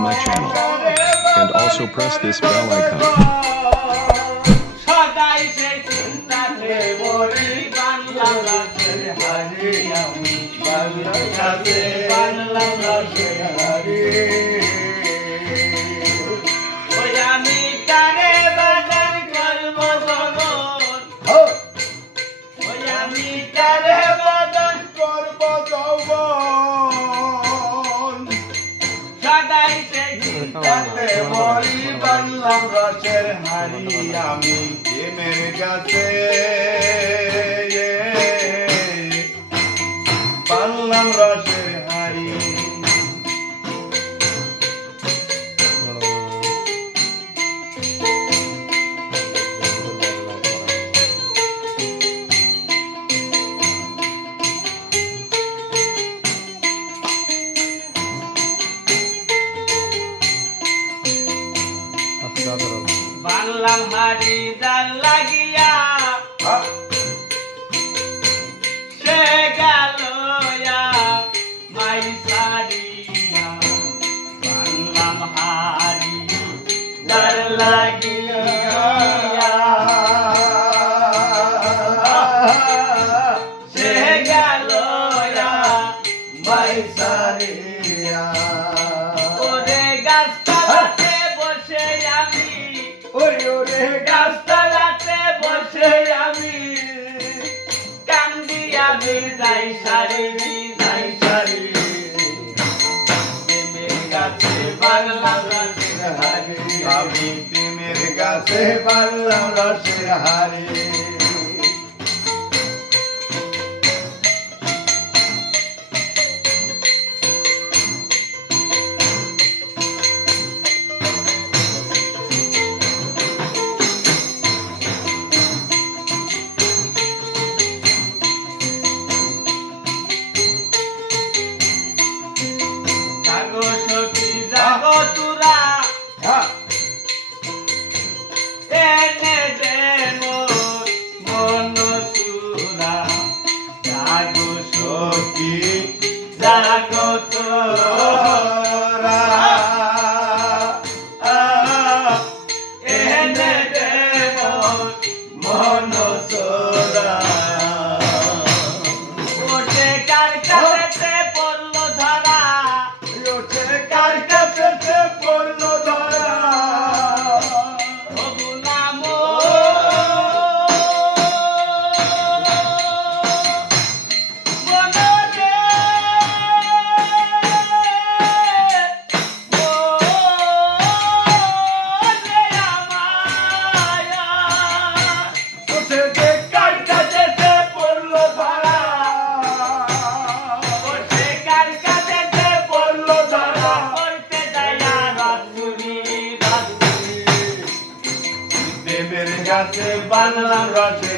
my channel. And also press this bell icon. সদাই সে চিন্তাতে মরি বাংলা রাসের হারি আমি বাংলা রাসের হারি ওই আমি কারে বাজার করব জগৎ ওই আমি কারে বাজার করব যৌবন সদাই সে চিন্তাতে মরি বাংলা রাসের হারি আমি প্রেমের কাছে বাংলা রাসের হারি বাংলা হারি জান লাগিয়া সে গেল মাই সারিয়া বাংলা হারি জান লাগিয়া সে গেল মাই সারিয়া ওরে গাছতলাতে বসে আমি ওরে গাছতলাতে বসে আমি কান্দি আমি যাই সারি প্রেমের গাছে বাংলা রসের হারি আমি প্রেমের গাছে বাংলা রসের হারি বাংলা রসের